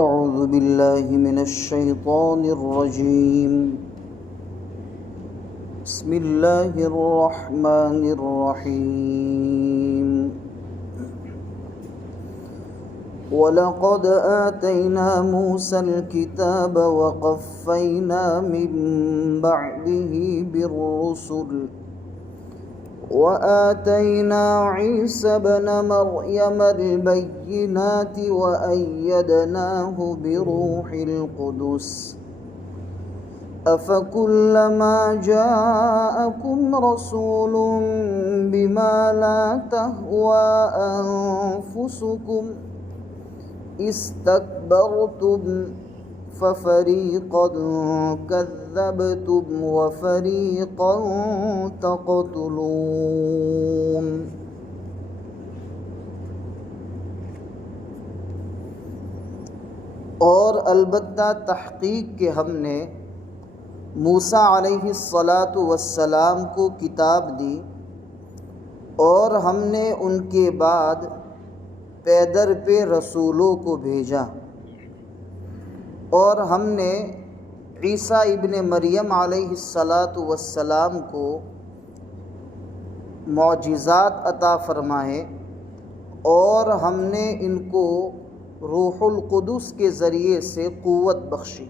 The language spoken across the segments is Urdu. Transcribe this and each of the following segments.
أعوذ بالله من الشيطان الرجيم. بسم الله الرحمن الرحيم. وَلَقَدْ آتَيْنَا مُوسَى الْكِتَابَ وَقَفَّيْنَا مِن بَعْدِهِ بِالرُّسُلِ وَآتَيْنَا عِيسَى ابْنَ مَرْيَمَ الْبَيِّنَاتِ وَأَيَّدْنَاهُ بِرُوحِ الْقُدُسِ أَفَكُلَّمَا جَاءَكُمْ رَسُولٌ بِمَا لَا تَهْوَىٰ أَنفُسُكُمْ اسْتَكْبَرْتُمْ فَفَرِيقًا كَذَّبْتُمْ وَفَرِيقًا تَقْتُلُونَ. اور البتہ تحقیق کہ ہم نے موسیٰ علیہ السلام کو کتاب دی اور ہم نے ان کے بعد پے در پہ رسولوں کو بھیجا، اور ہم نے عیسیٰ ابن مریم علیہ السلام کو معجزات عطا فرمائے، اور ہم نے ان کو روح القدس کے ذریعے سے قوت بخشی.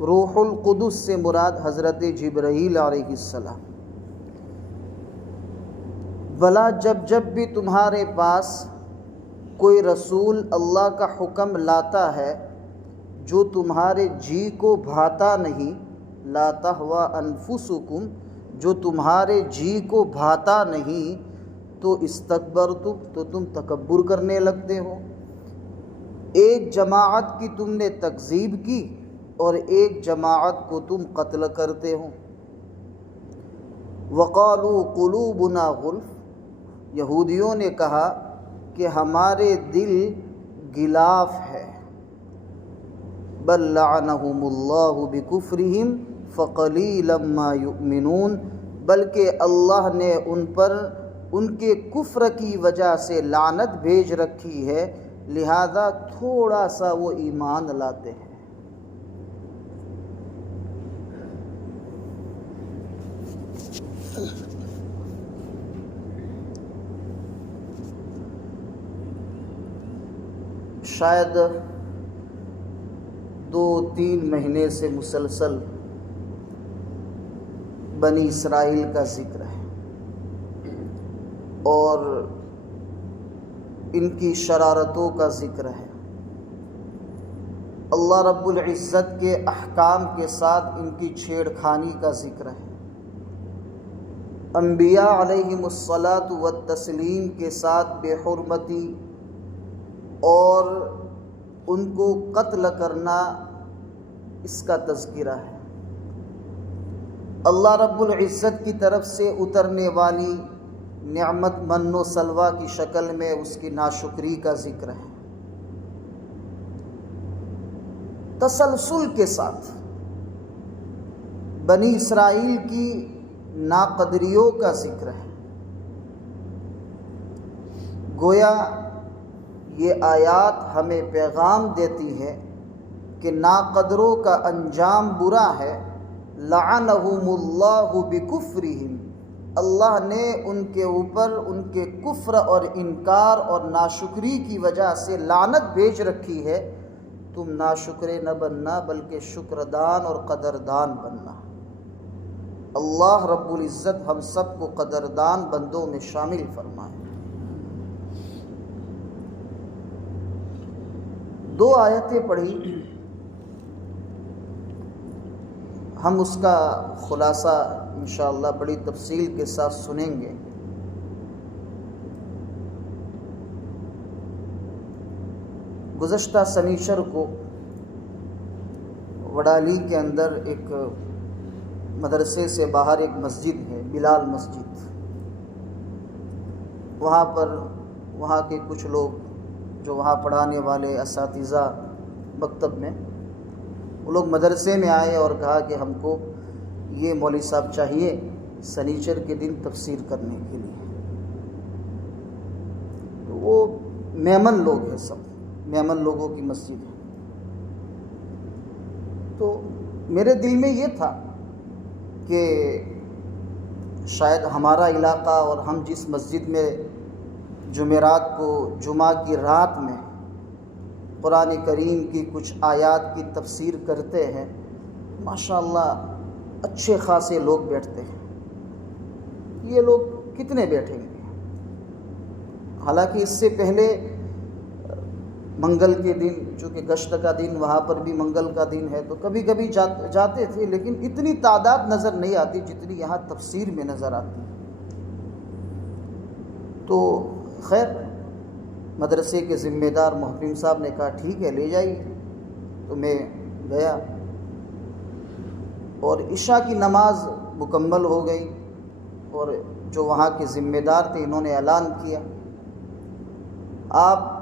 روح القدس سے مراد حضرت جبرائیل علیہ السلام. بھلا جب بھی تمہارے پاس کوئی رسول اللہ کا حکم لاتا ہے جو تمہارے جی کو بھاتا نہیں، لا تہویٰ انفسکم، جو تمہارے جی کو بھاتا نہیں، تو استکبرتم، تو تم تکبر کرنے لگتے ہو. ایک جماعت کی تم نے تکذیب کی اور ایک جماعت کو تم قتل کرتے ہو. وقالوا قلوبنا غلف، یہودیوں نے کہا کہ ہمارے دل غلاف ہے. بل لعنہم اللہ بکفرہم فقلیلا ما یؤمنون، بلکہ اللہ نے ان پر ان کے کفر کی وجہ سے لعنت بھیج رکھی ہے، لہذا تھوڑا سا وہ ایمان لاتے ہیں. شاید 2-3 مہینے سے مسلسل بنی اسرائیل کا ذکر ہے اور ان کی شرارتوں کا ذکر ہے. اللہ رب العزت کے احکام کے ساتھ ان کی چھیڑ خانی کا ذکر ہے. انبیاء علیہم الصلاۃ والتسلیم کے ساتھ بے حرمتی اور ان کو قتل کرنا، اس کا تذکرہ ہے. اللہ رب العزت کی طرف سے اترنے والی نعمت من و سلوہ کی شکل میں اس کی ناشکری کا ذکر ہے. تسلسل کے ساتھ بنی اسرائیل کی ناقدریوں کا ذکر ہے. گویا یہ آیات ہمیں پیغام دیتی ہے کہ ناقدروں کا انجام برا ہے. لعنہم اللہ بکفرہم، اللہ نے ان کے اوپر ان کے کفر اور انکار اور ناشکری کی وجہ سے لعنت بھیج رکھی ہے. تم ناشکرے نہ بننا بلکہ شکردان اور قدردان بننا. اللہ رب العزت ہم سب کو قدردان بندوں میں شامل فرمائے. 2 آیتیں پڑھی، ہم اس کا خلاصہ انشاءاللہ بڑی تفصیل کے ساتھ سنیں گے. گزشتہ سنیچر کو وڈالی کے اندر ایک مدرسے سے باہر ایک مسجد ہے، بلال مسجد. وہاں پر وہاں کے کچھ لوگ جو وہاں پڑھانے والے اساتذہ مکتب میں، وہ لوگ مدرسے میں آئے اور کہا کہ ہم کو یہ مولوی صاحب چاہیے سنیچر کے دن تفسیر کرنے کے لیے. تو وہ میمن لوگ ہیں سب، میمن لوگوں کی مسجد ہے۔ تو میرے دل میں یہ تھا کہ شاید ہمارا علاقہ اور ہم جس مسجد میں جمعرات کو جمعہ کی رات میں قرآن کریم کی کچھ آیات کی تفسیر کرتے ہیں، ماشاءاللہ اچھے خاصے لوگ بیٹھتے ہیں۔ یہ لوگ کتنے بیٹھیں گے؟ حالانکہ اس سے پہلے منگل کے دن، چونکہ گشت کا دن وہاں پر بھی منگل کا دن ہے، تو کبھی کبھی جاتے تھے، لیکن اتنی تعداد نظر نہیں آتی جتنی یہاں تفسیر میں نظر آتی ہے۔ تو خیر مدرسے کے ذمہ دار محترم صاحب نے کہا ٹھیک ہے لے جائیے، تو میں گیا اور عشاء کی نماز مکمل ہو گئی، اور جو وہاں کے ذمہ دار تھے انہوں نے اعلان کیا، آپ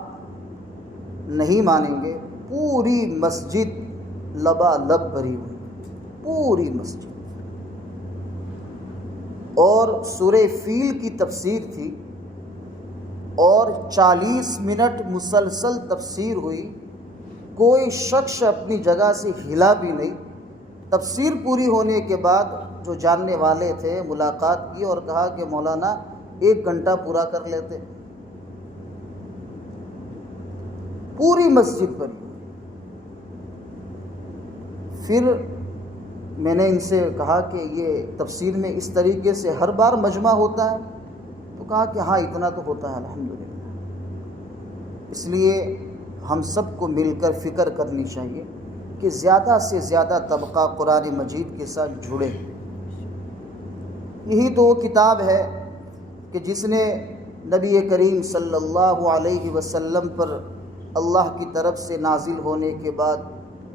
نہیں مانیں گے پوری مسجد لبالب بھری ہوئی، پوری مسجد، اور سورہ فیل کی تفسیر تھی اور 40 منٹ مسلسل تفسیر ہوئی، کوئی شخص اپنی جگہ سے ہلا بھی نہیں۔ تفسیر پوری ہونے کے بعد جو جاننے والے تھے ملاقات کی اور کہا کہ مولانا 1 گھنٹہ پورا کر لیتے، پوری مسجد بھری۔ پھر میں نے ان سے کہا کہ یہ تفسیر میں اس طریقے سے ہر بار مجمع ہوتا ہے؟ تو کہا کہ ہاں اتنا تو ہوتا ہے الحمدللہ۔ اس لیے ہم سب کو مل کر فکر کرنی چاہیے کہ زیادہ سے زیادہ طبقہ قرآن مجید کے ساتھ جڑے۔ یہی تو وہ کتاب ہے کہ جس نے نبی کریم صلی اللہ علیہ وسلم پر اللہ کی طرف سے نازل ہونے کے بعد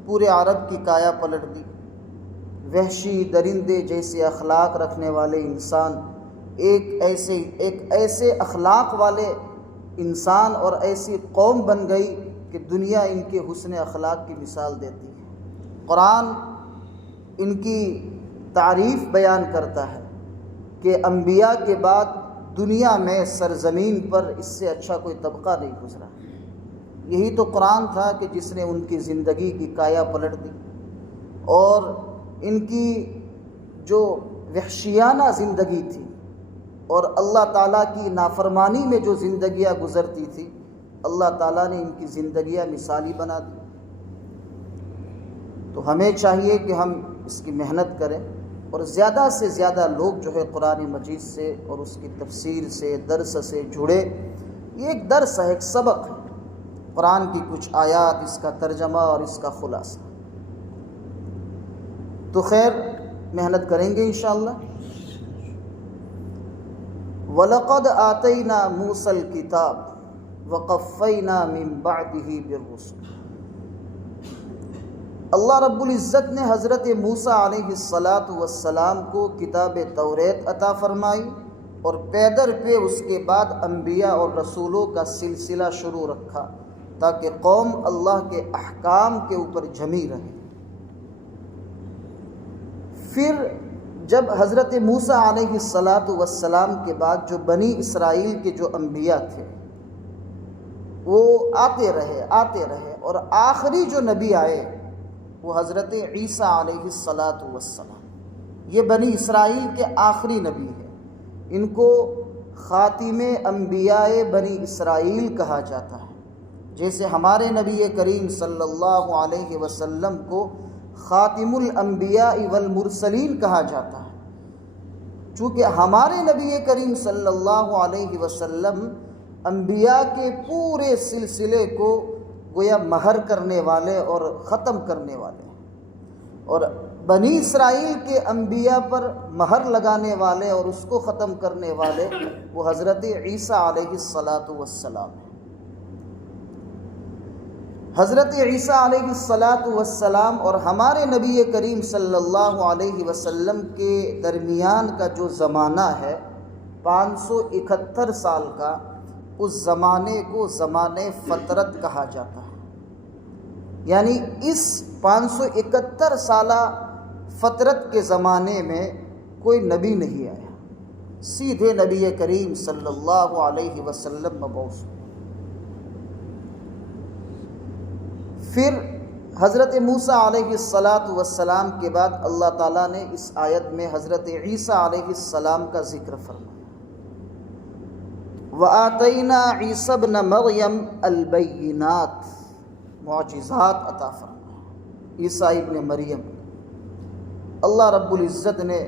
پورے عرب کی کایا پلٹ دی۔ وحشی درندے جیسے اخلاق رکھنے والے انسان ایک ایسے اخلاق والے انسان اور ایسی قوم بن گئی کہ دنیا ان کے حسن اخلاق کی مثال دیتی ہے۔ قرآن ان کی تعریف بیان کرتا ہے کہ انبیاء کے بعد دنیا میں سرزمین پر اس سے اچھا کوئی طبقہ نہیں گزرا۔ یہی تو قرآن تھا کہ جس نے ان کی زندگی کی کایا پلٹ دی، اور ان کی جو وحشیانہ زندگی تھی اور اللہ تعالیٰ کی نافرمانی میں جو زندگیاں گزرتی تھی، اللہ تعالیٰ نے ان کی زندگیاں مثالی بنا دی۔ تو ہمیں چاہیے کہ ہم اس کی محنت کریں اور زیادہ سے زیادہ لوگ جو ہے قرآن مجید سے اور اس کی تفسیر سے، درس سے جڑے۔ یہ ایک درس ہے، ایک سبق ہے، قرآن کی کچھ آیات، اس کا ترجمہ اور اس کا خلاصہ۔ تو خیر محنت کریں گے انشاءاللہ۔ وَلَقَدْ آتَيْنَا مُوسَى الْكِتَابَ وَقَفَّيْنَا مِن بَعْدِهِ بِالرُّسُلِ۔ اللہ رب العزت نے حضرت موسیٰ علیہ السلام کو کتاب توریت عطا فرمائی، اور پیدر پہ اس کے بعد انبیاء اور رسولوں کا سلسلہ شروع رکھا تاکہ قوم اللہ کے احکام کے اوپر جمی رہے۔ پھر جب حضرت موسیٰ علیہ السلام کے بعد جو بنی اسرائیل کے جو انبیاء تھے وہ آتے رہے اور آخری جو نبی آئے وہ حضرت عیسیٰ علیہ السلام، یہ بنی اسرائیل کے آخری نبی ہیں۔ ان کو خاتم انبیاء بنی اسرائیل کہا جاتا ہے، جیسے ہمارے نبی کریم صلی اللہ علیہ وسلم کو خاتم الانبیاء والمرسلین کہا جاتا ہے، چونکہ ہمارے نبی کریم صلی اللہ علیہ وسلم انبیاء کے پورے سلسلے کو گویا مہر کرنے والے اور ختم کرنے والے ہیں، اور بنی اسرائیل کے انبیاء پر مہر لگانے والے اور اس کو ختم کرنے والے وہ حضرت عیسیٰ علیہ السلام ہیں۔ حضرت عیسیٰ علیہ السلام اور ہمارے نبی کریم صلی اللہ علیہ وسلم کے درمیان کا جو زمانہ ہے 571 سال کا، اس زمانے کو زمانے فترت کہا جاتا ہے۔ یعنی اس 571 سالہ فترت کے زمانے میں کوئی نبی نہیں آیا، سیدھے نبی کریم صلی اللہ علیہ وسلم مبعوث۔ پھر حضرت موسیٰ علیہ السلام کے بعد اللہ تعالیٰ نے اس آیت میں حضرت عیسیٰ علیہ السلام کا ذکر فرمایا، وَآتَيْنَا عِيسَى ابْنَ مَرْيَمَ الْبَيِّنَاتِ، معجزات عطا فرمایا عیسیٰ ابن مریم۔ اللہ رب العزت نے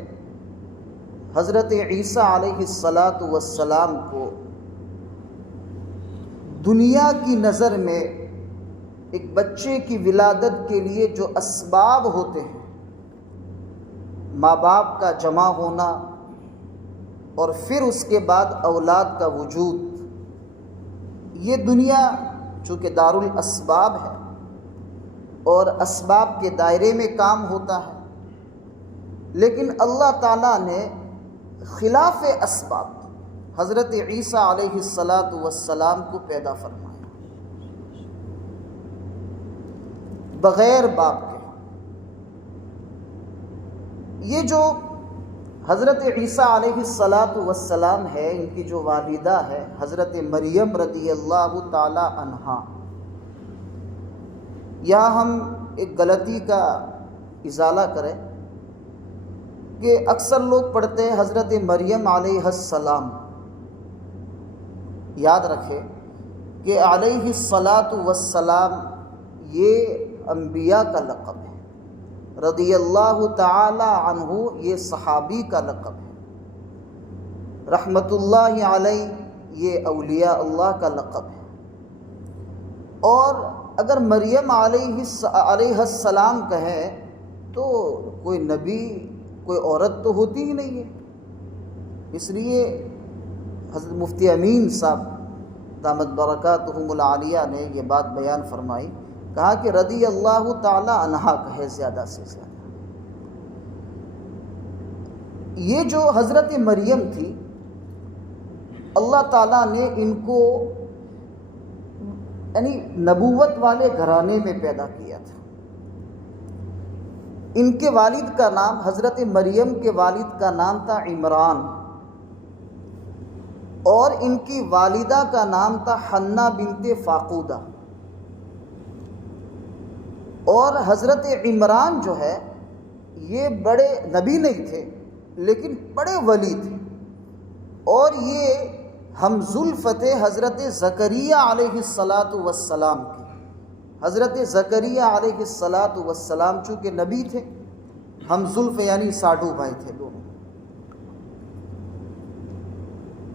حضرت عیسیٰ علیہ السلام کو دنیا کی نظر میں ایک بچے کی ولادت کے لیے جو اسباب ہوتے ہیں، ماں باپ کا جمع ہونا اور پھر اس کے بعد اولاد کا وجود، یہ دنیا چونکہ دارالاسباب ہے اور اسباب کے دائرے میں کام ہوتا ہے، لیکن اللہ تعالیٰ نے خلاف اسباب حضرت عیسیٰ علیہ السلام کو پیدا فرمایا بغیر باپ کے۔ یہ جو حضرت عیسیٰ علیہ السلام ہے، ان کی جو والدہ ہے حضرت مریم رضی اللہ تعالی عنہا، یہاں ہم ایک غلطی کا ازالہ کریں کہ اکثر لوگ پڑھتے ہیں حضرت مریم علیہ السلام، یاد رکھیں کہ علیہ السلام یہ انبیاء کا لقب ہے، رضی اللہ تعالی عنہ یہ صحابی کا لقب ہے، رحمت اللہ علیہ یہ اولیاء اللہ کا لقب ہے۔ اور اگر مریم علیہ السلام کہیں تو کوئی نبی، کوئی عورت تو ہوتی ہی نہیں ہے، اس لیے حضرت مفتی امین صاحب دامت برکاتہم العالیہ نے یہ بات بیان فرمائی، کہا کہ رضی اللہ تعالی عنہا کہے زیادہ سے زیادہ۔ یہ جو حضرت مریم تھی، اللہ تعالیٰ نے ان کو یعنی نبوت والے گھرانے میں پیدا کیا تھا۔ ان کے والد کا نام، حضرت مریم کے والد کا نام تھا عمران، اور ان کی والدہ کا نام تھا حنہ بنت فاقودہ۔ اور حضرت عمران جو ہے یہ بڑے نبی نہیں تھے لیکن بڑے ولی تھے، اور یہ ہمزلفت حضرت زکریا علیہ السلام کی۔ حضرت زکریا علیہ السلام چونکہ نبی تھے، ہمزلف یعنی ساڈو بھائی تھے دونوں۔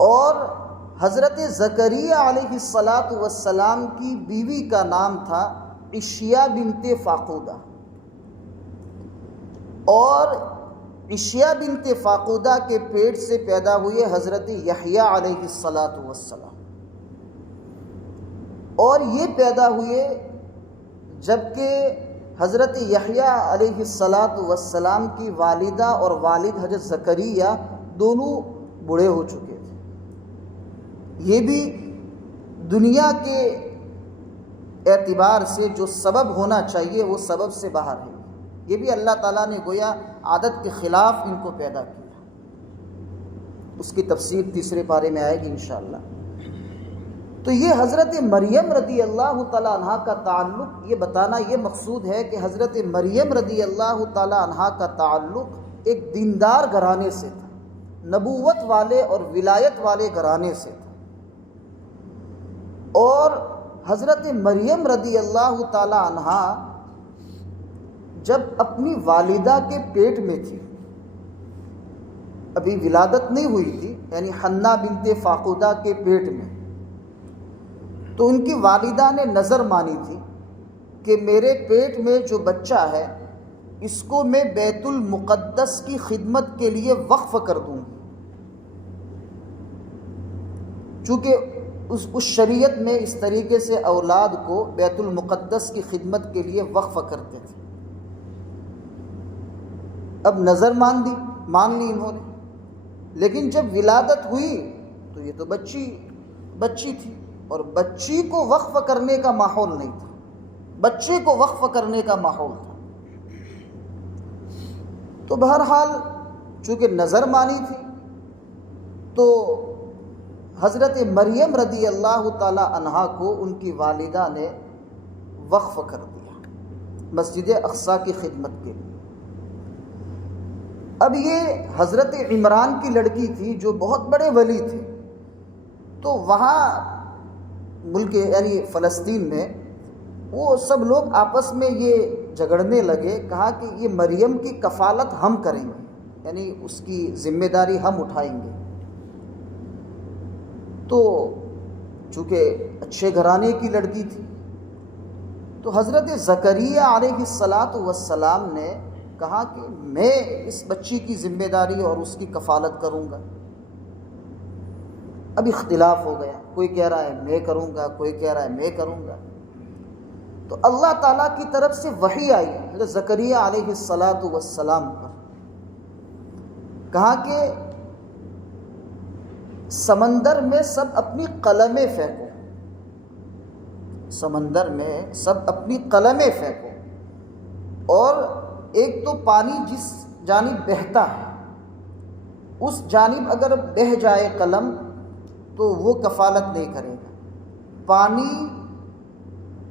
اور حضرت زکریا علیہ السلام کی بیوی کا نام تھا عشیہ بنت فاقودہ، اور عشیہ بنت فاقودہ کے پیٹ سے پیدا ہوئے حضرت یحییٰ علیہ السلام، اور یہ پیدا ہوئے جبکہ حضرت یحییٰ علیہ السلام کی والدہ اور والد حضرت زکریا دونوں بوڑھے ہو چکے تھے۔ یہ بھی دنیا کے اعتبار سے جو سبب ہونا چاہیے وہ سبب سے باہر ہے، یہ بھی اللہ تعالیٰ نے گویا عادت کے خلاف ان کو پیدا کیا۔ اس کی تفسیر تیسرے پارے میں آئے گی انشاءاللہ۔ تو یہ حضرت مریم رضی اللہ تعالیٰ عنہ کا تعلق، یہ بتانا یہ مقصود ہے کہ حضرت مریم رضی اللہ تعالیٰ عنہ کا تعلق ایک دیندار گھرانے سے تھا، نبوت والے اور ولایت والے گھرانے سے تھا۔ اور حضرت مریم رضی اللہ تعالی عنہ جب اپنی والدہ کے پیٹ میں تھی، ابھی ولادت نہیں ہوئی تھی، یعنی حنہ بنت فاقودہ کے پیٹ میں، تو ان کی والدہ نے نظر مانی تھی کہ میرے پیٹ میں جو بچہ ہے اس کو میں بیت المقدس کی خدمت کے لیے وقف کر دوں گی، چونکہ اس شریعت میں اس طریقے سے اولاد کو بیت المقدس کی خدمت کے لیے وقف کرتے تھے۔ اب نظر مان لی انہوں نے، لیکن جب ولادت ہوئی تو یہ تو بچی تھی، اور بچی کو وقف کرنے کا ماحول نہیں تھا، بچے کو وقف کرنے کا ماحول تھا۔ تو بہرحال چونکہ نظر مانی تھی تو حضرت مریم رضی اللہ تعالی عنہا کو ان کی والدہ نے وقف کر دیا۔ مسجد اقصیٰ کی خدمت کے لیے۔ اب یہ حضرت عمران کی لڑکی تھی جو بہت بڑے ولی تھے، تو وہاں ملک یعنی فلسطین میں وہ سب لوگ آپس میں یہ جھگڑنے لگے، کہا کہ یہ مریم کی کفالت ہم کریں گے، یعنی اس کی ذمہ داری ہم اٹھائیں گے۔ تو چونکہ اچھے گھرانے کی لڑکی تھی، تو حضرت زکریا علیہ السلام نے کہا کہ میں اس بچی کی ذمہ داری اور اس کی کفالت کروں گا۔ اب اختلاف ہو گیا، کوئی کہہ رہا ہے میں کروں گا، کوئی کہہ رہا ہے میں کروں گا۔ تو اللہ تعالیٰ کی طرف سے وحی آئی حضرت زکریا علیہ السلام پر، کہا کہ سمندر میں سب اپنی قلمیں پھینکو، سمندر میں سب اپنی قلمیں پھینکو، اور ایک تو پانی جس جانب بہتا ہے اس جانب اگر بہہ جائے قلم تو وہ کفالت نہیں کرے گا۔ پانی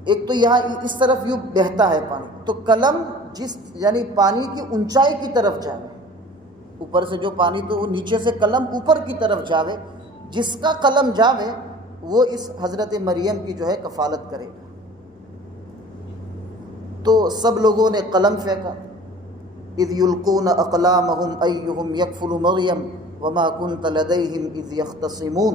ایک تو یہاں اس طرف یوں بہتا ہے پانی، تو قلم جس یعنی پانی کی اونچائی کی طرف جائے، اوپر سے جو پانی تو وہ نیچے سے قلم اوپر کی طرف جاوے، جس کا قلم جاوے وہ اس حضرت مریم کی جو ہے کفالت کرے گا۔ تو سب لوگوں نے قلم پھینکا، اذ یلقون اقلامہم ایہم یکفل مریم وما کنت لدیہم اذ یختصمون،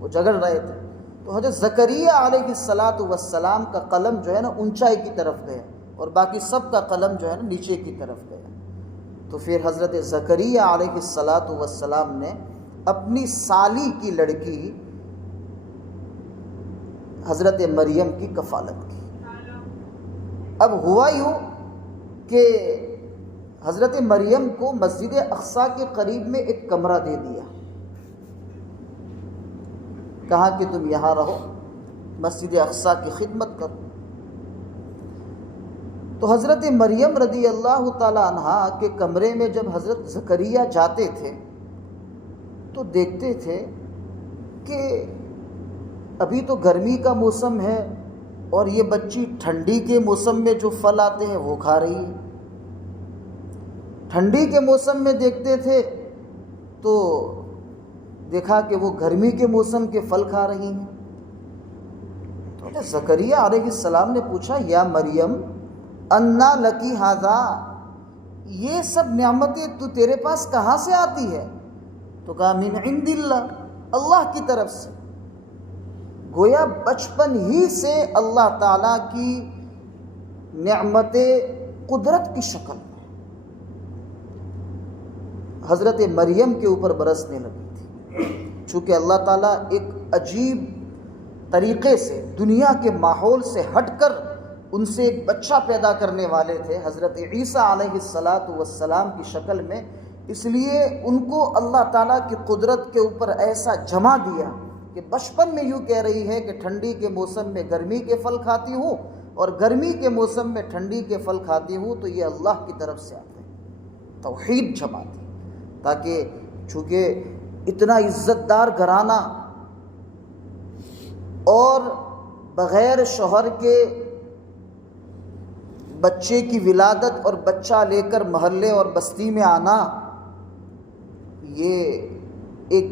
وہ جھگڑ رہے تھے۔ تو حضرت زکریا علیہ السلام کا قلم جو ہے نا اونچائی کی طرف گیا، اور باقی سب کا قلم جو ہے نا نیچے کی طرف گیا۔ تو پھر حضرت زکریا علیہ السلام نے اپنی سالی کی لڑکی حضرت مریم کی کفالت کی۔ اب ہوا یوں کہ حضرت مریم کو مسجد اقصیٰ کے قریب میں ایک کمرہ دے دیا، کہا کہ تم یہاں رہو، مسجد اقصیٰ کی خدمت کرو۔ تو حضرت مریم رضی اللہ تعالی عنہا کے کمرے میں جب حضرت زکریا جاتے تھے تو دیکھتے تھے کہ ابھی تو گرمی کا موسم ہے اور یہ بچی ٹھنڈی کے موسم میں جو پھل آتے ہیں وہ کھا رہی ہے۔ ٹھنڈی کے موسم میں دیکھتے تھے تو دیکھا کہ وہ گرمی کے موسم کے پھل کھا رہی ہیں۔ تو زکریا علیہ السلام نے پوچھا یا مریم انا لکی ھذا، یہ سب نعمتیں تو تیرے پاس کہاں سے آتی ہے؟ تو کہا من عند اللہ، اللہ کی طرف سے۔ گویا بچپن ہی سے اللہ تعالیٰ کی نعمت قدرت کی شکل میں حضرت مریم کے اوپر برسنے لگی تھی۔ چونکہ اللہ تعالیٰ ایک عجیب طریقے سے دنیا کے ماحول سے ہٹ کر ان سے ایک بچہ پیدا کرنے والے تھے حضرت عیسیٰ علیہ السلام کی شکل میں، اس لیے ان کو اللہ تعالیٰ کی قدرت کے اوپر ایسا جما دیا کہ بچپن میں یوں کہہ رہی ہے کہ ٹھنڈی کے موسم میں گرمی کے پھل کھاتی ہوں اور گرمی کے موسم میں ٹھنڈی کے پھل کھاتی ہوں، تو یہ اللہ کی طرف سے آتے ہیں۔ توحید جما دی، تاکہ چونکہ اتنا عزت دار گھرانہ اور بغیر شوہر کے بچے کی ولادت اور بچہ لے کر محلے اور بستی میں آنا، یہ ایک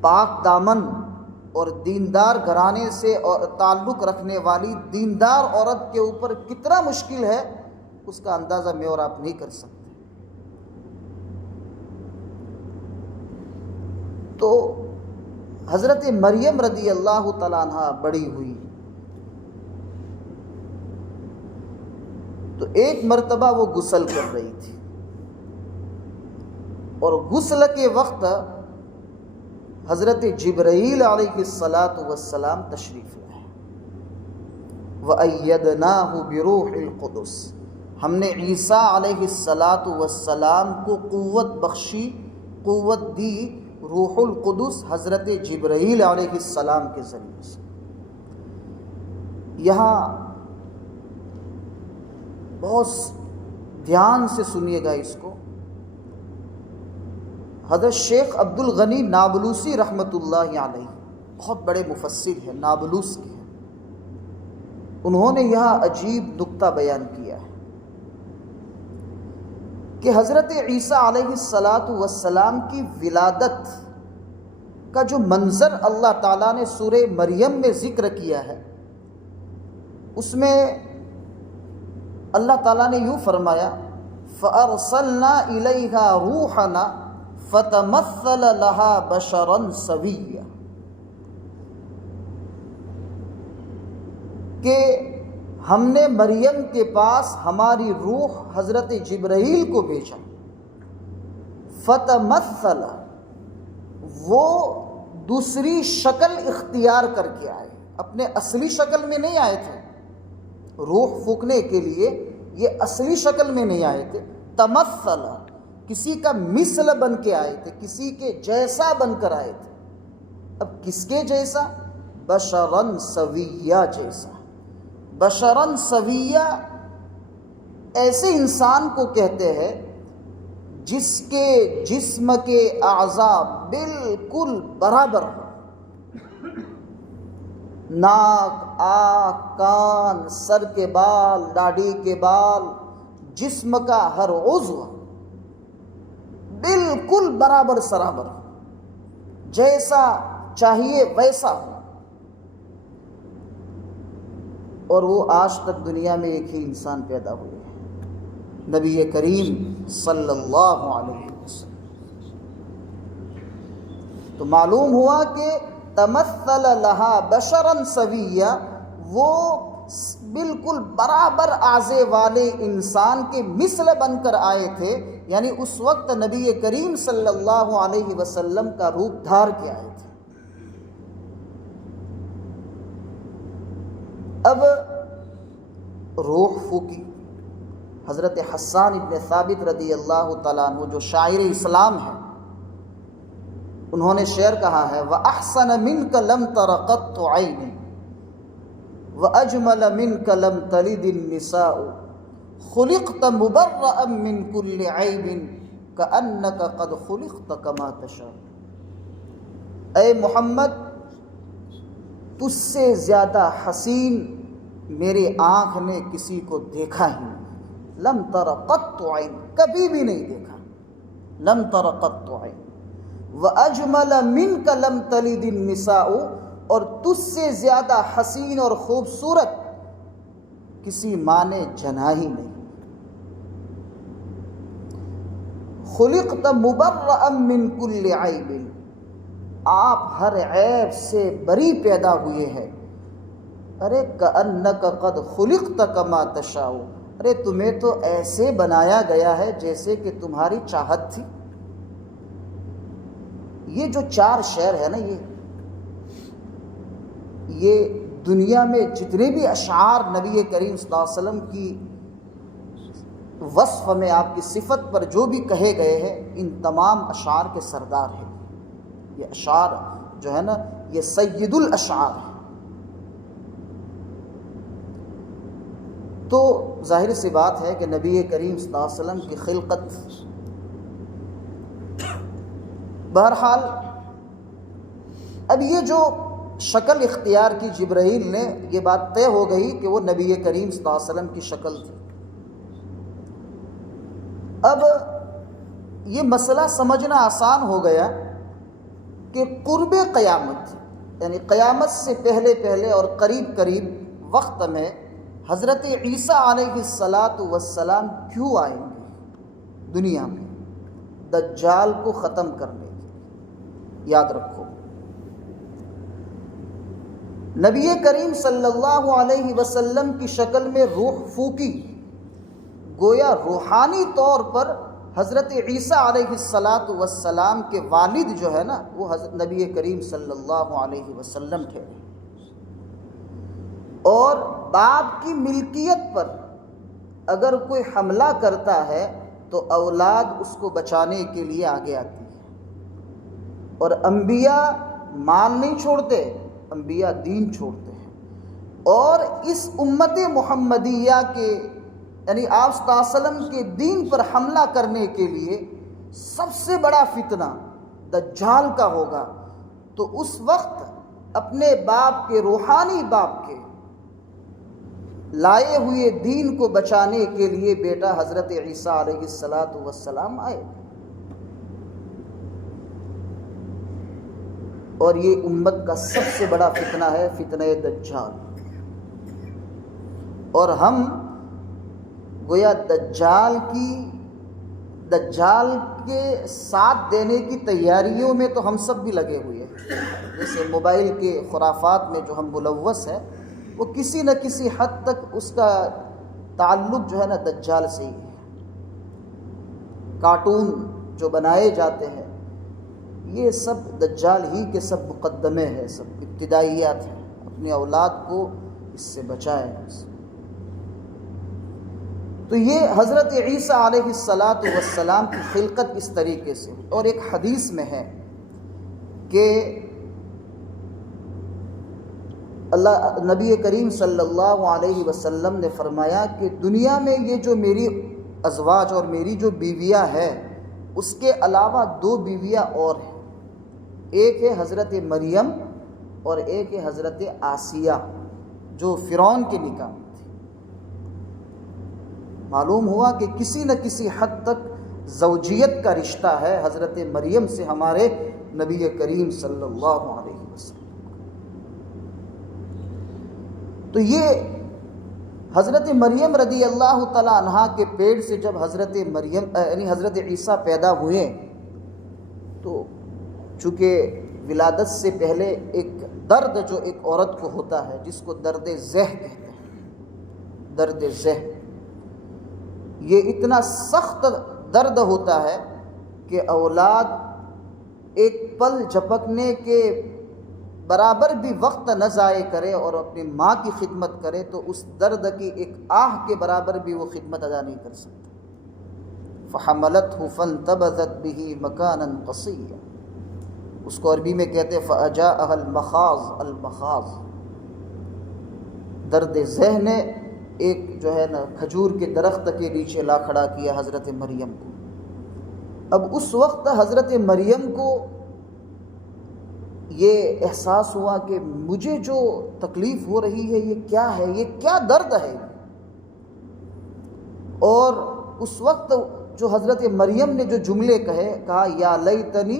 پاک دامن اور دیندار گھرانے سے اور تعلق رکھنے والی دیندار عورت کے اوپر کتنا مشکل ہے، اس کا اندازہ میں اور آپ نہیں کر سکتے۔ تو حضرت مریم رضی اللہ تعالیٰ عنہ بڑی ہوئی، تو ایک مرتبہ وہ غسل کر رہی تھی، اور غسل کے وقت حضرت جبرائیل علیہ السلام تشریف لائے۔ وَأَيَّدْنَاهُ بِرُوحِ الْقُدُسِ، ہم نے عیسیٰ علیہ السلام کو قوت بخشی، قوت دی روح القدس حضرت جبرائیل علیہ السلام کے ذریعے سے۔ یہاں بہت دھیان سے سنیے گا اس کو۔ حضرت شیخ عبد الغنی نابلوسی رحمۃ اللہ علیہ بہت بڑے مفسر ہیں، نابلوس کے ہیں، انہوں نے یہاں عجیب نکتہ بیان کیا ہے۔ کہ حضرت عیسیٰ علیہ السلام کی ولادت کا جو منظر اللہ تعالیٰ نے سورہ مریم میں ذکر کیا ہے، اس میں اللہ تعالیٰ نے یوں فرمایا فَأَرْسَلْنَا إِلَيْهَا رُوحَنَا فَتَمَثَّلَ لَهَا بَشَرًا سَوِيًّا، کہ ہم نے مریم کے پاس ہماری روح حضرت جبرائیل کو بھیجا، فتمثل، وہ دوسری شکل اختیار کر کے آئے، اپنے اصلی شکل میں نہیں آئے تھے، روح پھونکنے کے لیے یہ اصلی شکل میں نہیں آئے تھے، تمثل، کسی کا مثل بن کے آئے تھے، کسی کے جیسا بن کر آئے تھے۔ اب کس کے جیسا؟ بشرن سویہ جیسا۔ بشرن سویہ ایسے انسان کو کہتے ہیں جس کے جسم کے اعضاء بالکل برابر ہو، ناک، آنکھ، کان، سر کے بال، داڑھی کے بال، جسم کا ہر عضو بالکل برابر سرابر ہو، جیسا چاہیے ویسا ہو۔ اور وہ آج تک دنیا میں ایک ہی انسان پیدا ہوئے ہیں، نبی کریم صلی اللہ علیہ وسلم۔ تو معلوم ہوا کہ تمثل لہا بشرا سویہ، وہ بالکل برابر اعضے والے انسان کے مثل بن کر آئے تھے، یعنی اس وقت نبی کریم صلی اللہ علیہ وسلم کا روپ دھار کے آئے تھے۔ اب روح پھونکی، حضرت حسان ابن ثابت رضی اللہ تعالیٰ عنہ جو شاعر اسلام ہیں، انہوں نے شعر کہا ہے وَأَحْسَنَ مِنْكَ لَمْ تَرَ قَطُّ عَيْنٍ وَأَجْمَلَ مِنْكَ لَمْ تَلِدِ النِّسَاءُ خُلِقْتَ مُبَرَّأً مِنْ كُلِّ عَيْبٍ كَأَنَّكَ قَدْ خُلِقْتَ كَمَا تَشَاءُ۔ اے محمد، تجھ سے زیادہ حسین میری آنکھ نے کسی کو دیکھا ہی نہیں، لم تر قط عین، کبھی بھی نہیں دیکھا، لم تر قط عین، واجمل منک لم تلد النساء، اور تجھ سے زیادہ حسین اور خوبصورت کسی ماں نے جنا ہی نہیں۔ خلقت مبرأ من کل عیب، آپ ہر عیب سے بری پیدا ہوئے ہیں۔ ارے کأنک قد خلقت کما تشاء، ارے تمہیں تو ایسے بنایا گیا ہے جیسے کہ تمہاری چاہت تھی۔ یہ جو چار شعر ہے نا، یہ دنیا میں جتنے بھی اشعار نبی کریم صلی اللہ علیہ وسلم کی وصف میں، آپ کی صفت پر جو بھی کہے گئے ہیں، ان تمام اشعار کے سردار ہیں۔ یہ اشعار جو ہے نا، یہ سید الاشعار ہے۔ تو ظاہر سی بات ہے کہ نبی کریم صلی اللہ علیہ وسلم کی خلقت، بہرحال اب یہ جو شکل اختیار کی جبرائیل نے، یہ بات طے ہو گئی کہ وہ نبی کریم صلی اللہ علیہ وسلم کی شکل تھی۔ اب یہ مسئلہ سمجھنا آسان ہو گیا کہ قرب قیامت، یعنی قیامت سے پہلے پہلے اور قریب قریب وقت میں حضرت عیسیٰ علیہ السلام کیوں آئیں گے دنیا میں دجال کو ختم کرنے کے۔ یاد رکھو، نبی کریم صلی اللہ علیہ وسلم کی شکل میں روح پھونکی، گویا روحانی طور پر حضرت عیسیٰ علیہ السلام کے والد جو ہے نا، وہ حضرت نبی کریم صلی اللہ علیہ وسلم تھے، اور باپ کی ملکیت پر اگر کوئی حملہ کرتا ہے تو اولاد اس کو بچانے کے لیے آگے آتی ہے، اور انبیاء مال نہیں چھوڑتے، انبیاء دین چھوڑتے ہیں۔ اور اس امت محمدیہ کے، یعنی آپ صلی اللہ علیہ وسلم کے دین پر حملہ کرنے کے لیے سب سے بڑا فتنہ دجال کا ہوگا، تو اس وقت اپنے باپ کے، روحانی باپ کے، لائے ہوئے دین کو بچانے کے لیے بیٹا حضرت عیسیٰ علیہ السلام آئے، اور یہ امت کا سب سے بڑا فتنہ ہے، فتنہ دجال۔ اور ہم گویا دجال کے ساتھ دینے کی تیاریوں میں تو ہم سب بھی لگے ہوئے ہیں۔ جیسے موبائل کے خرافات میں جو ہم ملوث ہیں، وہ کسی نہ کسی حد تک اس کا تعلق جو ہے نا دجال سے ہی ہے۔ کارٹون جو بنائے جاتے ہیں، یہ سب دجال ہی کے سب مقدمے ہیں، سب ابتدائیات ہیں۔ اپنی اولاد کو اس سے بچائیں۔ تو یہ حضرت عیسیٰ علیہ السلام کی خلقت اس طریقے سے، اور ایک حدیث میں ہے کہ نبی کریم صلی اللہ علیہ وسلم نے فرمایا کہ دنیا میں یہ جو میری ازواج اور میری جو بیویاں ہیں، اس کے علاوہ 2 بیویاں اور ہیں، ایک ہے حضرت مریم اور ایک ہے حضرت آسیہ جو فرعون کے نکاح میں تھی۔ معلوم ہوا کہ کسی نہ کسی حد تک زوجیت کا رشتہ ہے حضرت مریم سے ہمارے نبی کریم صلی اللہ علیہ وسلم۔ تو یہ حضرت مریم رضی اللہ تعالی عنہا کے پیٹ سے جب حضرت مریم یعنی حضرت عیسیٰ پیدا ہوئے، تو چونکہ ولادت سے پہلے ایک درد جو ایک عورت کو ہوتا ہے، جس کو درد زہ کہتے ہیں، درد زہ، یہ اتنا سخت درد ہوتا ہے کہ اولاد ایک پل جھپکنے کے برابر بھی وقت نہ ضائع کرے اور اپنی ماں کی خدمت کرے تو اس درد کی ایک آہ کے برابر بھی وہ خدمت ادا نہیں کر سکتا۔ فحملته فانتبذت به مکانا قصیا، اس کو عربی میں کہتے ہیں فاجاءها المخاض، المخاض، درد ذہ نے ایک جو ہے نا کھجور کے درخت کے نیچے لا کھڑا کیا حضرت مریم کو۔ اب اس وقت حضرت مریم کو یہ احساس ہوا کہ مجھے جو تکلیف ہو رہی ہے یہ کیا ہے، یہ کیا درد ہے۔ اور اس وقت جو حضرت مریم نے جو جملے کہا یا لیتنی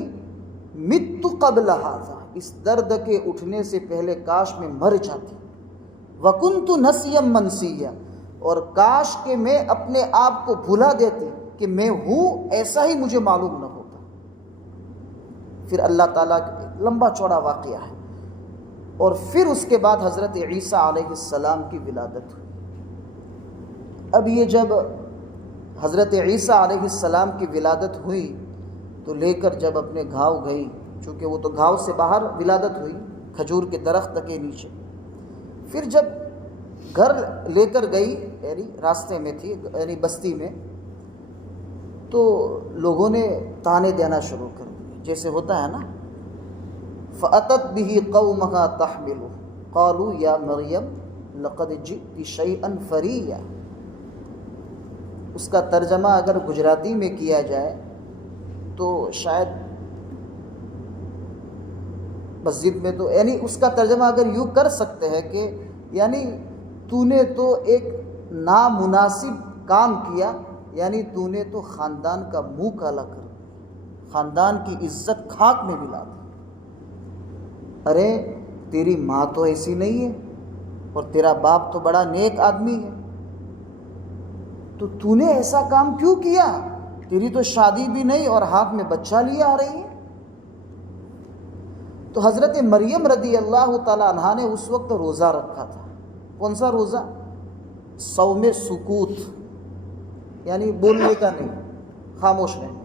مت قبل ھذا، اس درد کے اٹھنے سے پہلے کاش میں مر جاتی، وکنت نسیا منسیا، اور کاش کہ میں اپنے آپ کو بھلا دیتی کہ میں ہوں، ایسا ہی مجھے معلوم نہ ہوتا۔ پھر اللہ تعالیٰ کا ایک لمبا چوڑا واقعہ ہے، اور پھر اس کے بعد حضرت عیسیٰ علیہ السلام کی ولادت ہوئی۔ اب یہ جب حضرت عیسیٰ علیہ السلام کی ولادت ہوئی تو لے کر جب اپنے گھاؤ گئی، چونکہ وہ تو گھاؤ سے باہر ولادت ہوئی کھجور کے درخت کے نیچے، پھر جب گھر لے کر گئی، یعنی راستے میں تھی، یعنی بستی میں، تو لوگوں نے تانے دینا شروع کر دیے، جیسے ہوتا ہے نا، فَأَتَتْ بِهِ قَوْمَهَا تَحْمِلُهُ قَالُوا يَا مَرْيَمْ لَقَدْ جِئْتِ شَيْئًا فَرِيًّا۔ اس کا ترجمہ اگر گجراتی میں کیا جائے تو شاید مسجد میں تو یعنی اس کا ترجمہ اگر یوں کر سکتے ہیں کہ یعنی تو نے تو ایک نامناسب کام کیا، یعنی تو نے تو خاندان کا منہ کالا کر دیا، خاندان کی عزت خاک میں ملا دی۔ ارے تیری ماں تو ایسی نہیں ہے اور تیرا باپ تو بڑا نیک آدمی ہے، تو نے ایسا کام کیوں کیا؟ تیری تو شادی بھی نہیں اور ہاتھ میں بچہ لیا آ رہی ہے۔ تو حضرت مریم رضی اللہ تعالی عنہا نے اس وقت روزہ رکھا تھا۔ کون سا روزہ؟ صوم سکوت، یعنی بولنے کا نہیں، خاموش رہنے کا۔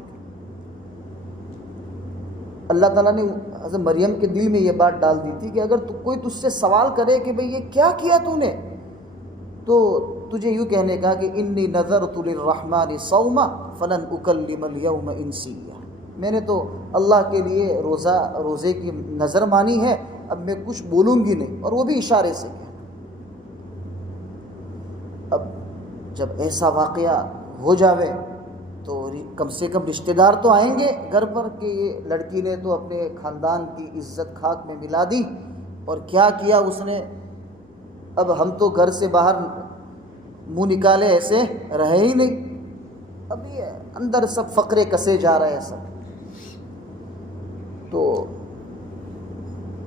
اللہ تعالیٰ نے حضرت مریم کے دل میں یہ بات ڈال دی تھی کہ اگر کوئی تجھ سے سوال کرے کہ بھئی یہ کیا کیا تو نے، تو تجھے یوں کہنے کا کہ انی نذرت للرحمن صوما فلن اکلم اليوم انسیا، میں نے تو اللہ کے لیے روزے کی نظر مانی ہے، اب میں کچھ بولوں گی نہیں، اور وہ بھی اشارے سے کہا۔ اب جب ایسا واقعہ ہو جاوے تو کم سے کم رشتہ دار تو آئیں گے گھر پر کہ یہ لڑکی نے تو اپنے خاندان کی عزت خاک میں ملا دی، اور کیا کیا اس نے۔ اب ہم تو گھر سے باہر منہ نکالے ایسے رہے ہی نہیں، ابھی اندر سب فقرے کسے جا رہے ہیں سب۔ تو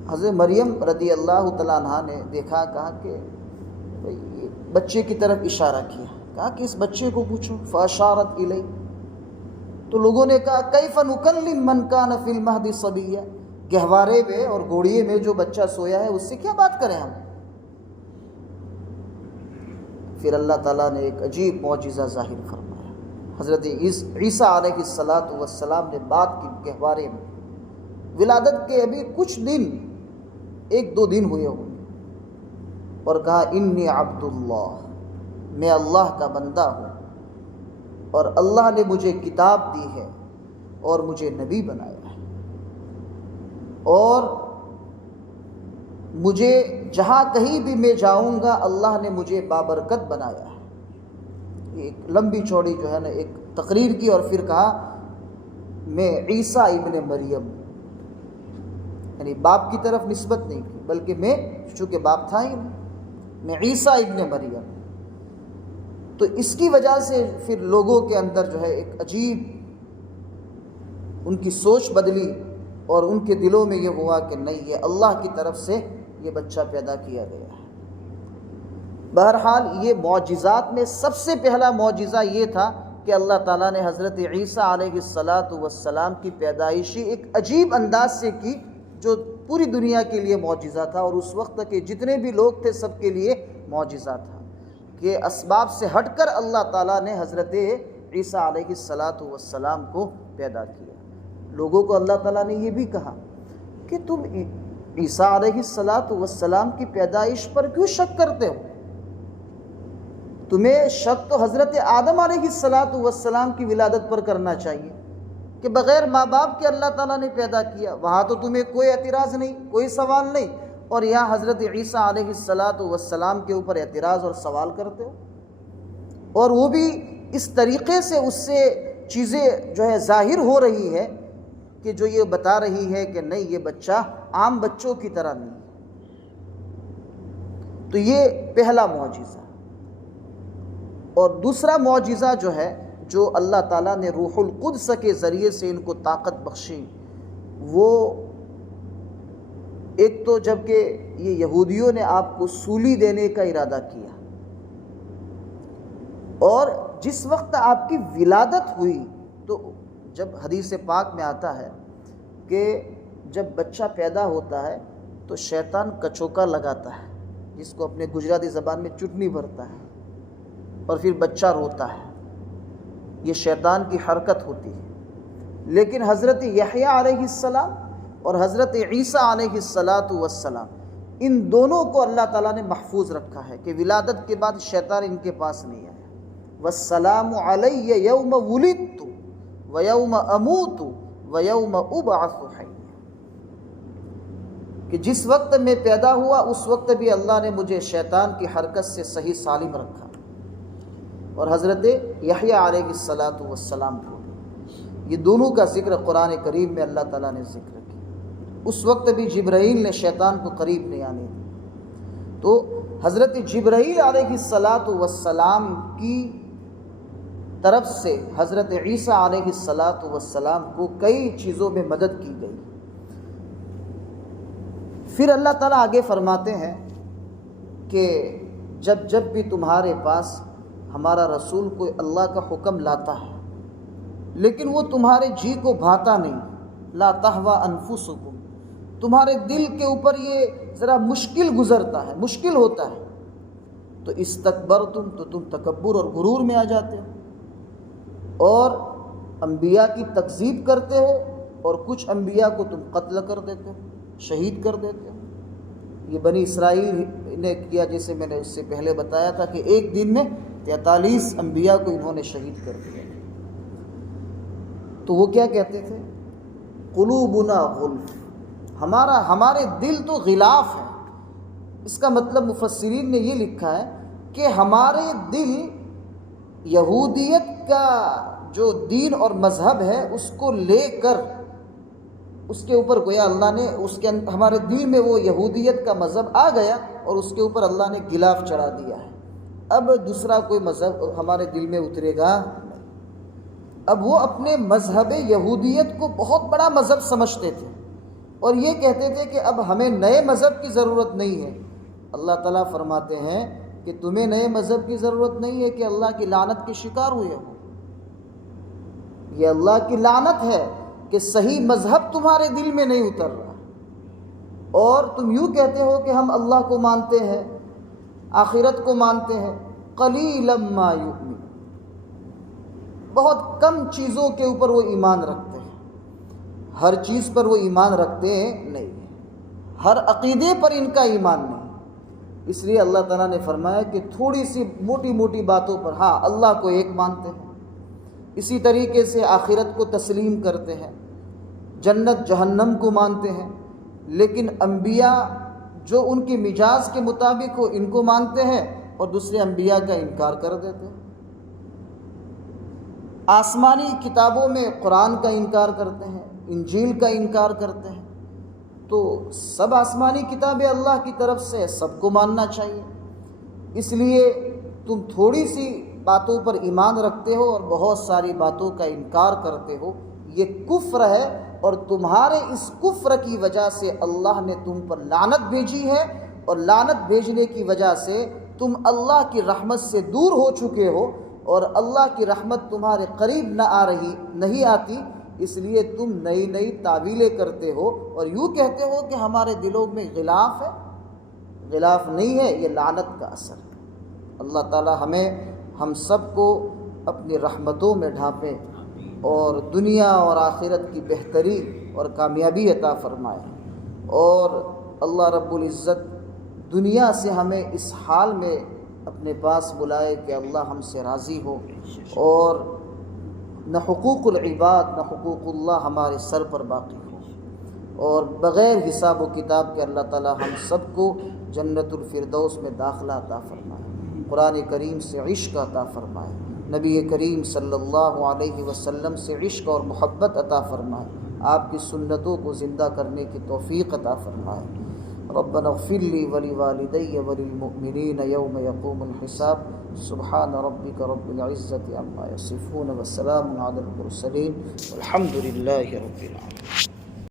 حضرت مریم رضی اللہ تعالیٰ عنہ نے دیکھا، کہا کہ بھئی بچے کی طرف اشارہ کیا، کہا کہ اس بچے کو پوچھو، فاشارت الیہ۔ تو لوگوں نے کہا کیف نکلم من کان فی المہد صبیا، گہوارے میں اور گھوڑیے میں جو بچہ سویا ہے اس سے کیا بات کریں ہم؟ پھر اللہ تعالیٰ نے ایک عجیب معجزہ ظاہر فرمایا۔ حضرت عیسیٰ علیہ السلام نے بات کی گہوارے میں، ولادت کے ابھی کچھ دن، 1-2 دن ہوئے ہوں، اور کہا انی عبد اللہ، میں اللہ کا بندہ ہوں، اور اللہ نے مجھے کتاب دی ہے اور مجھے نبی بنایا ہے، اور مجھے جہاں کہیں بھی میں جاؤں گا اللہ نے مجھے بابرکت بنایا ہے۔ ایک لمبی چوڑی جو ہے نا ایک تقریر کی، اور پھر کہا میں عیسیٰ ابن مریم، یعنی باپ کی طرف نسبت نہیں کی، بلکہ میں چونکہ باپ تھا ہی میں عیسیٰ ابن مریم۔ تو اس کی وجہ سے پھر لوگوں کے اندر جو ہے ایک عجیب ان کی سوچ بدلی، اور ان کے دلوں میں یہ ہوا کہ نہیں، یہ اللہ کی طرف سے یہ بچہ پیدا کیا گیا ہے۔ بہرحال یہ معجزات میں سب سے پہلا معجزہ یہ تھا کہ اللہ تعالیٰ نے حضرت عیسیٰ علیہ السلام کی پیدائشی ایک عجیب انداز سے کی، جو پوری دنیا کے لیے معجزہ تھا، اور اس وقت کے جتنے بھی لوگ تھے سب کے لیے معجزہ تھا کہ اسباب سے ہٹ کر اللہ تعالیٰ نے حضرت عیسیٰ علیہ السلام کو پیدا کیا۔ لوگوں کو اللہ تعالیٰ نے یہ بھی کہا کہ تم عیسیٰ علیہ السلام کی پیدائش پر کیوں شک کرتے ہو؟ تمہیں شک تو حضرت آدم علیہ السلام کی ولادت پر کرنا چاہیے کہ بغیر ماں باپ کے اللہ تعالیٰ نے پیدا کیا، وہاں تو تمہیں کوئی اعتراض نہیں، کوئی سوال نہیں، اور یہاں حضرت عیسیٰ علیہ السلام کے اوپر اعتراض اور سوال کرتے ہو، اور وہ بھی اس طریقے سے اس سے چیزیں جو ہے ظاہر ہو رہی ہے کہ جو یہ بتا رہی ہے کہ نہیں، یہ بچہ عام بچوں کی طرح نہیں۔ تو یہ پہلا معجزہ۔ اور دوسرا معجزہ جو ہے، جو اللہ تعالیٰ نے روح القدس کے ذریعے سے ان کو طاقت بخشی، وہ ایک تو جب کہ یہ یہودیوں نے آپ کو سولی دینے کا ارادہ کیا، اور جس وقت آپ کی ولادت ہوئی، تو جب حدیث پاک میں آتا ہے کہ جب بچہ پیدا ہوتا ہے تو شیطان کچوکا لگاتا ہے، جس کو اپنے گجراتی زبان میں چٹنی بھرتا ہے، اور پھر بچہ روتا ہے، یہ شیطان کی حرکت ہوتی ہے۔ لیکن حضرت یحییٰ علیہ السلام اور حضرت عیسیٰ علیہ السلام، ان دونوں کو اللہ تعالیٰ نے محفوظ رکھا ہے کہ ولادت کے بعد شیطان ان کے پاس نہیں آیا۔ والسلام علی یوم ولدت ویوم اموت ویوم ابعث حیا، کہ جس وقت میں پیدا ہوا اس وقت بھی اللہ نے مجھے شیطان کی حرکت سے صحیح سالم رکھا، اور حضرت یحییٰ علیہ السلام کو بھی۔ یہ دونوں کا ذکر قرآن کریم میں اللہ تعالیٰ نے ذکر کیا۔ اس وقت بھی جبرائیل نے شیطان کو قریب نہیں آنے دی، تو حضرت جبرائیل علیہ السلام کی طرف سے حضرت عیسیٰ علیہ السلام کو کئی چیزوں میں مدد کی گئی۔ پھر اللہ تعالیٰ آگے فرماتے ہیں کہ جب بھی تمہارے پاس ہمارا رسول کوئی اللہ کا حکم لاتا ہے لیکن وہ تمہارے جی کو بھاتا نہیں، لا تہوی انفسکم، تمہارے دل کے اوپر یہ ذرا مشکل گزرتا ہے، مشکل ہوتا ہے، تو استکبرتم، تو تم تکبر اور غرور میں آ جاتے ہو، اور انبیاء کی تکذیب کرتے ہو، اور کچھ انبیاء کو تم قتل کر دیتے ہو، شہید کر دیتے ہو۔ یہ بنی اسرائیل نے کیا، جیسے میں نے اس سے پہلے بتایا تھا کہ ایک دن میں 43 انبیاء کو انہوں نے شہید کر دیا۔ تو وہ کیا کہتے تھے؟ قلوبنا غلف، ہمارے دل تو غلاف ہیں۔ اس کا مطلب مفسرین نے یہ لکھا ہے کہ ہمارے دل یہودیت کا جو دین اور مذہب ہے اس کو لے کر اس کے اوپر گویا اللہ نے ہمارے دل میں وہ یہودیت کا مذہب آ گیا، اور اس کے اوپر اللہ نے غلاف چڑھا دیا ہے۔ اب دوسرا کوئی مذہب ہمارے دل میں اترے گا نہیں۔ اب وہ اپنے مذہب یہودیت کو بہت بڑا مذہب سمجھتے تھے اور یہ کہتے تھے کہ اب ہمیں نئے مذہب کی ضرورت نہیں ہے۔ اللہ تعالیٰ فرماتے ہیں کہ تمہیں نئے مذہب کی ضرورت نہیں ہے کہ اللہ کی لعنت کے شکار ہوئے ہو۔ یہ اللہ کی لعنت ہے کہ صحیح مذہب تمہارے دل میں نہیں اتر رہا اور تم یوں کہتے ہو کہ ہم اللہ کو مانتے ہیں، آخرت کو مانتے ہیں۔ قلیلا ما یؤمنون، بہت کم چیزوں کے اوپر وہ ایمان رکھتے ہیں، ہر چیز پر وہ ایمان رکھتے ہیں نہیں، ہر عقیدے پر ان کا ایمان نہیں۔ اس لیے اللہ تعالیٰ نے فرمایا کہ تھوڑی سی موٹی موٹی باتوں پر ہاں اللہ کو ایک مانتے ہیں، اسی طریقے سے آخرت کو تسلیم کرتے ہیں، جنت جہنم کو مانتے ہیں، لیکن انبیاء جو ان کی مزاج کے مطابق ہو ان کو مانتے ہیں اور دوسرے انبیاء کا انکار کر دیتے ہیں۔ آسمانی کتابوں میں قرآن کا انکار کرتے ہیں، انجیل کا انکار کرتے ہیں۔ تو سب آسمانی کتابیں اللہ کی طرف سے، سب کو ماننا چاہیے۔ اس لیے تم تھوڑی سی باتوں پر ایمان رکھتے ہو اور بہت ساری باتوں کا انکار کرتے ہو، یہ کفر ہے، اور تمہارے اس کفر کی وجہ سے اللہ نے تم پر لعنت بھیجی ہے، اور لعنت بھیجنے کی وجہ سے تم اللہ کی رحمت سے دور ہو چکے ہو، اور اللہ کی رحمت تمہارے قریب نہیں آتی، اس لیے تم نئی نئی تعویلیں کرتے ہو اور یوں کہتے ہو کہ ہمارے دلوں میں غلاف ہے۔ غلاف نہیں ہے، یہ لعنت کا اثر ہے۔ اللہ تعالی ہم سب کو اپنی رحمتوں میں ڈھانپے اور دنیا اور آخرت کی بہتری اور کامیابی عطا فرمائے، اور اللہ رب العزت دنیا سے ہمیں اس حال میں اپنے پاس بلائے کہ اللہ ہم سے راضی ہو، اور نہ حقوق العباد نہ حقوق اللہ ہمارے سر پر باقی ہو، اور بغیر حساب و کتاب کے اللہ تعالی ہم سب کو جنت الفردوس میں داخلہ عطا فرمائے، قرآن کریم سے عشق عطا فرمائے، نبی کریم صلی اللہ علیہ وسلم سے عشق اور محبت عطا فرمائے، آپ کی سنتوں کو زندہ کرنے کی توفیق عطا فرمائے۔ ربنا اغفر لی ولوالدی وللمؤمنین یوم یقوم الحساب۔ سبحان ربک رب العزة عما یصفون وسلام علی المرسلین والحمد للہ رب العالمین۔